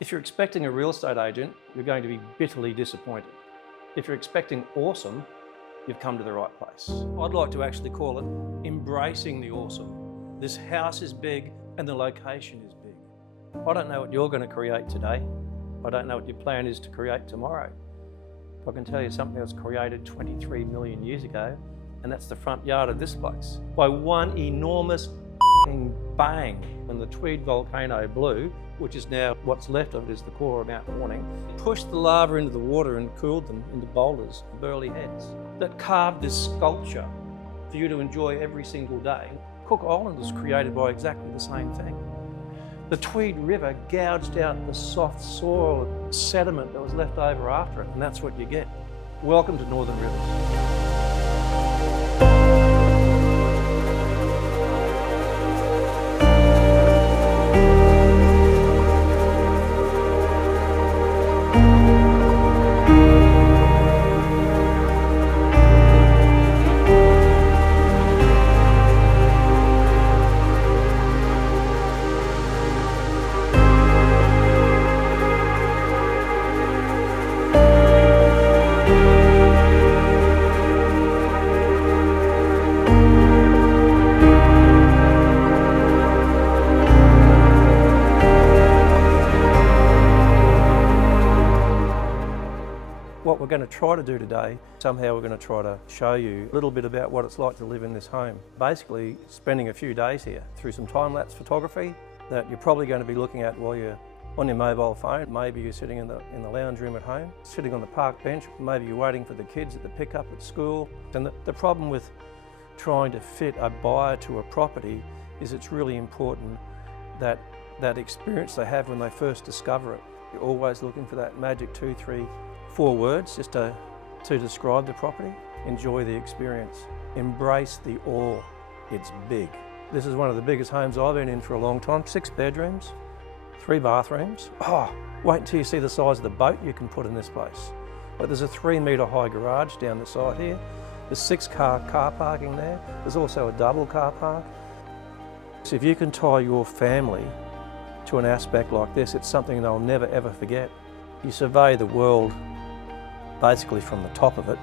If you're expecting a real estate agent, you're going to be bitterly disappointed. If you're expecting awesome, you've come to the right place. I'd like to actually call it embracing the awesome. This house is big and the location is big. I don't know what you're going to create today. I don't know what your plan is to create tomorrow. I can tell you something that was created 23 million years ago, and that's the front yard of this place. By one enormous bang, when the Tweed volcano blew, which is now what's left of it is the core of Mount Warning, pushed the lava into the water and cooled them into boulders, burly heads, that carved this sculpture for you to enjoy every single day. Cook Island was created by exactly the same thing. The Tweed River gouged out the soft soil sediment that was left over after it, and that's what you get. Welcome to Northern Rivers. What we're going to try to do today, somehow we're going to try to show you a little bit about what it's like to live in this home. Basically, spending a few days here through some time-lapse photography that you're probably going to be looking at while you're on your mobile phone. Maybe you're sitting in the lounge room at home, sitting on the park bench. Maybe you're waiting for the kids at the pickup at school. And the problem with trying to fit a buyer to a property is it's really important that that experience they have when they first discover it. You're always looking for that magic 2, 3, 4 words just to describe the property. Enjoy the experience. Embrace the awe. It's big. This is one of the biggest homes I've been in for a long time. 6 bedrooms, 3 bathrooms. Oh, wait until you see the size of the boat you can put in this place. But there's a 3-metre high garage down the side here. There's 6-car parking there. There's also a double car park. So if you can tie your family to an aspect like this, it's something they'll never ever forget. You survey the world basically from the top of it.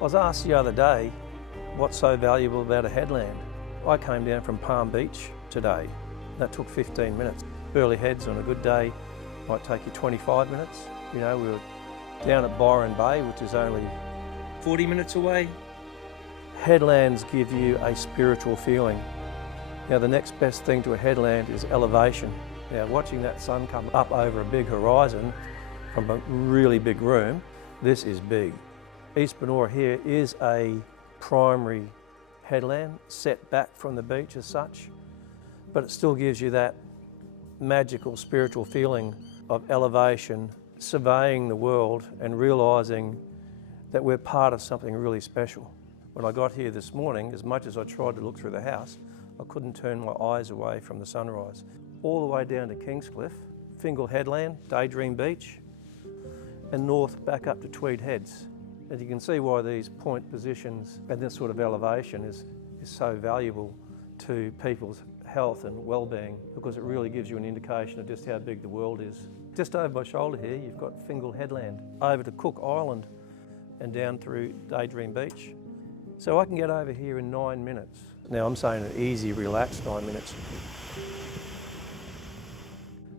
I was asked the other day, what's so valuable about a headland? I came down from Palm Beach today. That took 15 minutes. Burley Heads on a good day might take you 25 minutes. You know, we were down at Byron Bay, which is only 40 minutes away. Headlands give you a spiritual feeling. Now, the next best thing to a headland is elevation. Now, watching that sun come up over a big horizon from a really big room, this is big. East Banora here is a primary headland, set back from the beach as such, but it still gives you that magical spiritual feeling of elevation, surveying the world and realising that we're part of something really special. When I got here this morning, as much as I tried to look through the house, I couldn't turn my eyes away from the sunrise. All the way down to Kingscliff, Fingal Headland, Daydream Beach, and north back up to Tweed Heads. And you can see why these point positions and this sort of elevation is so valuable to people's health and well-being, because it really gives you an indication of just how big the world is. Just over my shoulder here, you've got Fingal Headland, over to Cook Island and down through Daydream Beach. So I can get over here in 9 minutes. Now I'm saying an easy, relaxed 9 minutes.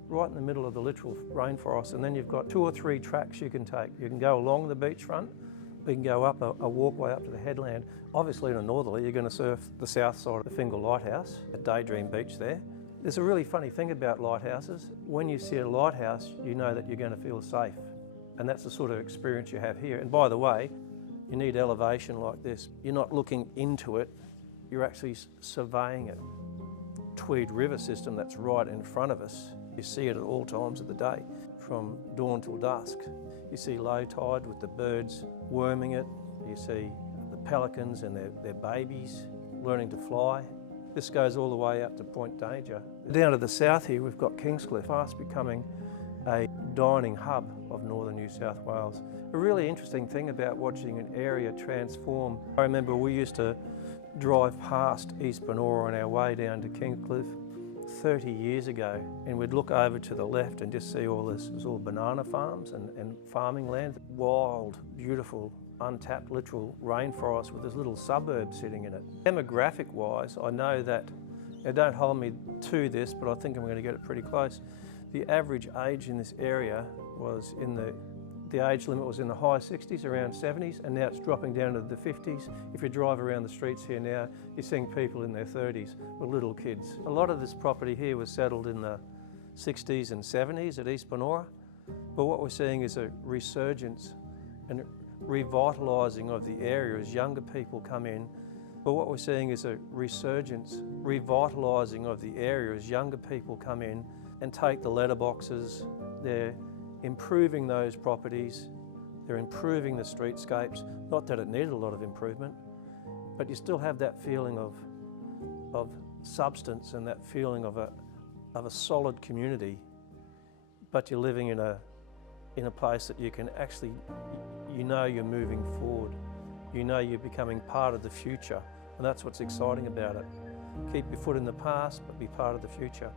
Right in the middle of the literal rainforest, and then you've got 2 or 3 tracks you can take. You can go along the beachfront, or you can go up a walkway up to the headland. Obviously in a northerly, you're going to surf the south side of the Fingal Lighthouse at Daydream Beach there. There's a really funny thing about lighthouses. When you see a lighthouse, you know that you're going to feel safe. And that's the sort of experience you have here. And by the way, you need elevation like this. You're not looking into it, you're actually surveying it. Tweed River system that's right in front of us. You see it at all times of the day, from dawn till dusk. You see low tide with the birds worming it. You see the pelicans and their babies learning to fly. This goes all the way up to Point Danger. Down to the south here, we've got Kingscliff, fast becoming a dining hub of northern New South Wales. A really interesting thing about watching an area transform. I remember we used to drive past East Banora on our way down to Kingscliff, 30 years ago, and we'd look over to the left and just see all this, it was all banana farms and farming land. Wild, beautiful, untapped literal rainforest with this little suburb sitting in it. Demographic wise, I know that, now don't hold me to this, but I think I'm going to get it pretty close. The average age in this area was in the age limit was in the high 60s, around 70s, and now it's dropping down to the 50s. If you drive around the streets here now, you're seeing people in their 30s with little kids. A lot of this property here was settled in the 60s and 70s at East Banora, but what we're seeing is a resurgence and revitalising of the area as younger people come in. But what we're seeing is a resurgence, revitalising of the area as younger people come in and take the letterboxes. They're improving those properties, they're improving the streetscapes. Not that it needed a lot of improvement, but you still have that feeling of substance and that feeling of a solid community, but you're living in a place that you can actually, you know you're moving forward, you know you're becoming part of the future, and that's what's exciting about it. Keep your foot in the past, but be part of the future.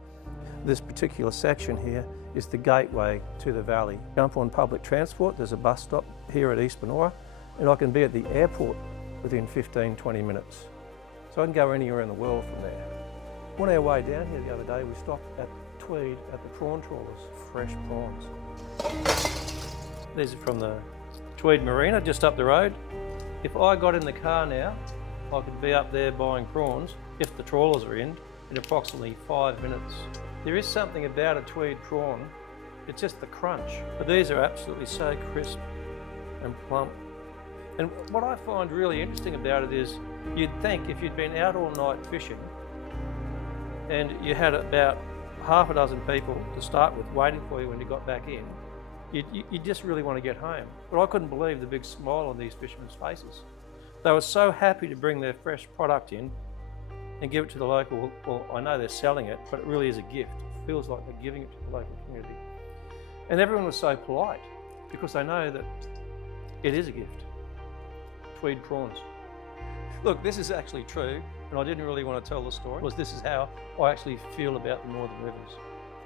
This particular section here is the gateway to the valley. Jump on public transport, there's a bus stop here at East Banora, and I can be at the airport within 15-20 minutes. So I can go anywhere in the world from there. On our way down here the other day, we stopped at Tweed at the prawn trawlers, fresh prawns. These are from the Tweed Marina, just up the road. If I got in the car now, I could be up there buying prawns, if the trawlers are in approximately 5 minutes. There is something about a Tweed prawn, it's just the crunch. But these are absolutely so crisp and plump. And what I find really interesting about it is, you'd think if you'd been out all night fishing and you had about half a dozen people to start with waiting for you when you got back in, you just really want to get home. But I couldn't believe the big smile on these fishermen's faces. They were so happy to bring their fresh product in and give it to the local. Well, I know they're selling it, but it really is a gift. It feels like they're giving it to the local community. And everyone was so polite because they know that it is a gift. Tweed prawns. Look, this is actually true, and I didn't really want to tell the story, because this is how I actually feel about the Northern Rivers.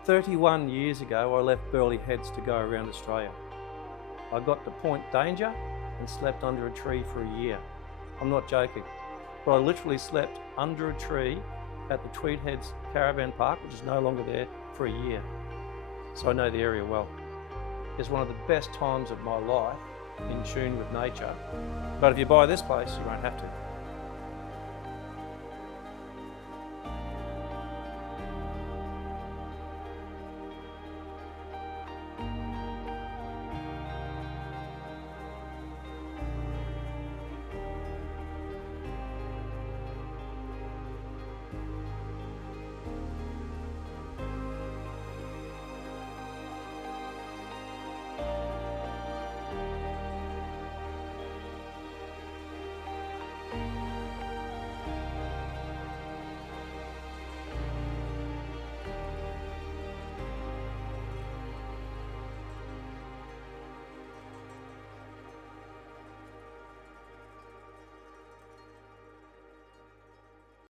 31 years ago, I left Burleigh Heads to go around Australia. I got to Point Danger and slept under a tree for a year. I'm not joking. But I literally slept under a tree at the Tweed Heads Caravan Park, which is no longer there, for a year. So I know the area well. It's one of the best times of my life, in tune with nature. But if you buy this place, you won't have to.